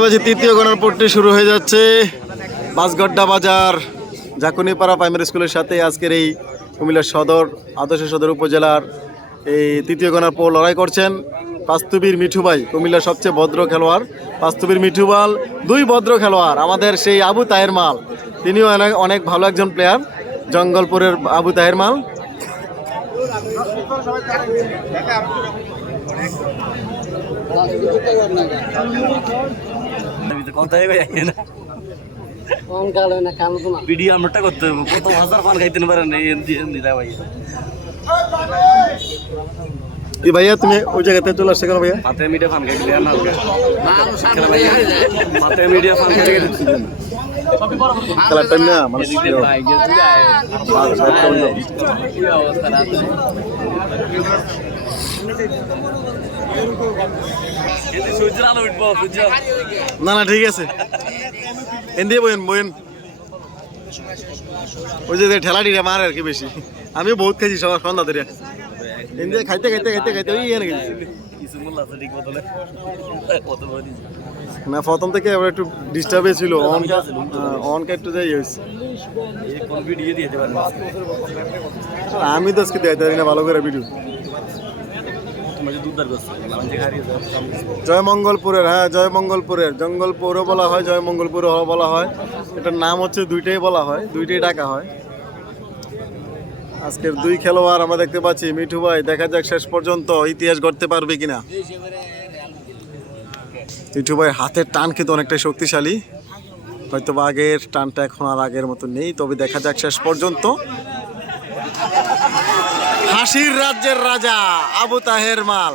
পাচ্ছি তৃতীয় গণার পট্টি শুরু হয়ে যাচ্ছে। বাসগড্ডা বাজার জাকুনিপাড়া প্রাইমারি স্কুলের সাথে আজকের এই কুমিল্লা সদর, আদর্শ সদর উপজেলার এই তৃতীয় গণার পর লড়াই করছেন পাস্তুবীর মিঠুবাই কুমিল্লার সবচেয়ে ভদ্র খেলোয়াড়। পাস্তুবীর মিঠুবাল দুই ভদ্র খেলোয়াড়, আমাদের সেই আবু তাহের মাল। তিনিও অনেক অনেক ভালো একজন প্লেয়ার জঙ্গলপুরের আবু তাহের মাল। আমি তো কথাই কই না কোন কালো না কালো তো না ভিডিও আমরাটা করতে কত হাজার পান খাইতে পারেন দা ভাই। ভাইয়া তুমি ওই জায়গাতে চলে আসছে কেন ভাইয়া? মাথায় মিডিয়া ফান খাইতে না মাথায় মিডিয়া ফান খাইতে খেলার না না না ঠিক আছে। এন বইন বইন ওই যে ঠেলাটি মারে আর কি বেশি। আমিও বহুত খাইছি সবার সন্ধ্যা ধরে এন খাইতে খাইতে খাইতে খাইতে ওই এনে গেছি কিছু মূল্য আছে ঠিক মতো কত বড় দিছে না প্রথম থেকে আবার একটু ডিস্টার্বে ছিল অন অন একটু যাই হয়েছে। কোন ভিডিও দিতে আমি তো আজকে দেখাতে পারি না ভালো করে ভিডিও জয়মঙ্গলপুরের হ্যাঁ জয়মঙ্গলপুরের জঙ্গলপুরও বলা হয় জয়মঙ্গলপুরও বলা হয়। এটার নাম হচ্ছে দুইটাই বলা হয় দুইটাই ডাকা হয়। আজকের দুই খেলোয়াড় আমরা দেখতে পাচ্ছি। মিঠু ভাই, দেখা যাক শেষ পর্যন্ত ইতিহাস গড়তে পারবে কিনা। মিঠু ভাই, হাতের টান কিন্তু অনেকটাই শক্তিশালী। হয়তো বা আগের টানটা এখন আর আগের মতো নেই, তবে দেখা যাক শেষ পর্যন্ত। হাসির রাজ্যের রাজা আবু তাহের মাল।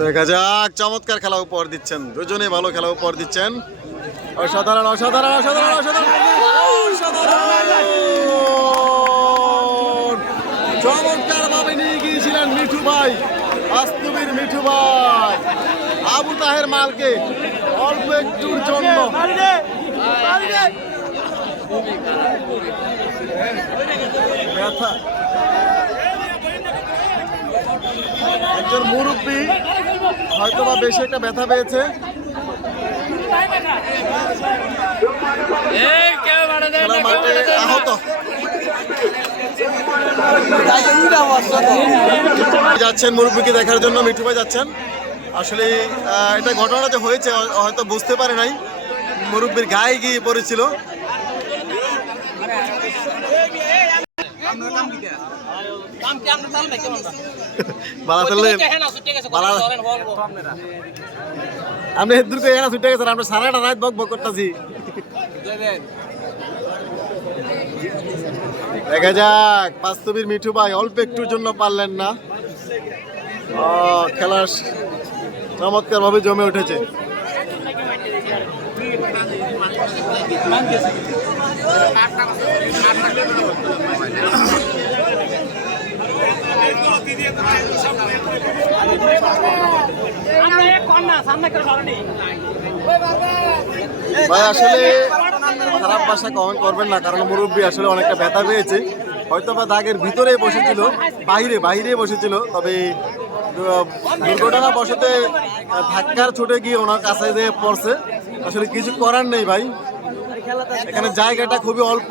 দেখা যাক, চমৎকার খেলা উপহার দিচ্ছেন। দুজনে ভালো খেলা উপহার দিচ্ছেন। অসাধারণ অসাধারণ অসাধারণ অসাধারণ। চমৎকার ভাবে নিয়ে গিয়েছিলেন মিঠু ভাই, আস্তুবীর মিঠু ভাই। আবু তাহের মালকে অল্প একটুর জন্য। ব্যথা। একজন মুরব্বী হয়তো বা বেশি একটা ব্যথা পেয়েছে। আহত। যাচ্ছেন মুরব্বীকে দেখার জন্য মিঠু ভাই যাচ্ছেন। আসলে এটা ঘটনা যে হয়েছে হয়তো বুঝতে পারে নাই। মুরব্বীর গায়ে গিয়ে পড়েছিল বালা তাহলে বালা আপনি দূর করে এখানে ছুটে গেছেন আমরা সারাটা রাত বক বক করতেছি। দেখা যাক বাস্তবীর মিঠু ভাই অল্প একটুর জন্য পারলেন না। ও, খেলা চমৎকার ভাবে জমে উঠেছে। ভাই, আসলে খারাপ ভাষা কমেন্ট করবেন না, কারণ মুরব্বী আসলে অনেকটা ব্যথা পেয়েছে। হয়তো বা দাগের ভিতরে বসেছিল বাইরে বাইরে বসেছিল, তবে দুর্ঘটনা বসতে ধাক্কার ছুটে গিয়ে ওনার কাছে যেয়ে পড়ছে। আসলে কিছু করার নেই ভাই। এখানে জায়গাটা খুবই অল্প।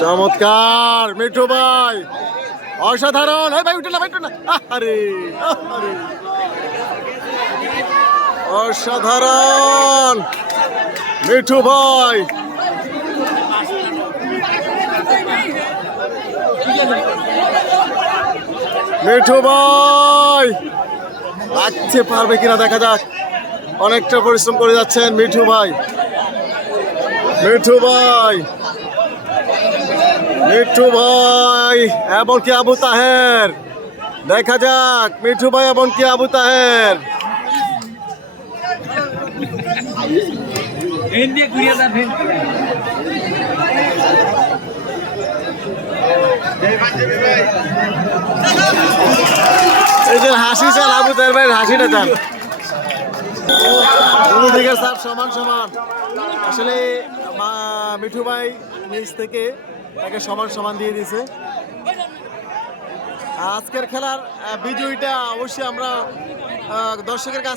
চমৎকার, মিঠু ভাই। অসাধারণ। ভাই উঠে না, ভাই না। আরে অসাধারণ। মিঠু ভাই। মিঠু ভাই। লাগছে, পারবে কিনা দেখা যাক। অনেকটা পরিশ্রম করে যাচ্ছেন মিঠু ভাই। মিঠু ভাই। মিঠু ভাই এবং এমনকি আবু তাহের? দেখা যাক মিঠু ভাই এবং এমনকি আবু তাহের? এই যে হাসি চাল আবু তাহের ভাইয়ের হাসিটা চান। সাপ সমান সমান। আসলে মিঠু ভাই নিজ থেকে তাকে সমান সমান দিয়ে দিছে আজকের খেলার বিজয়ীটা অবশ্যই আমরা দর্শকের কাছ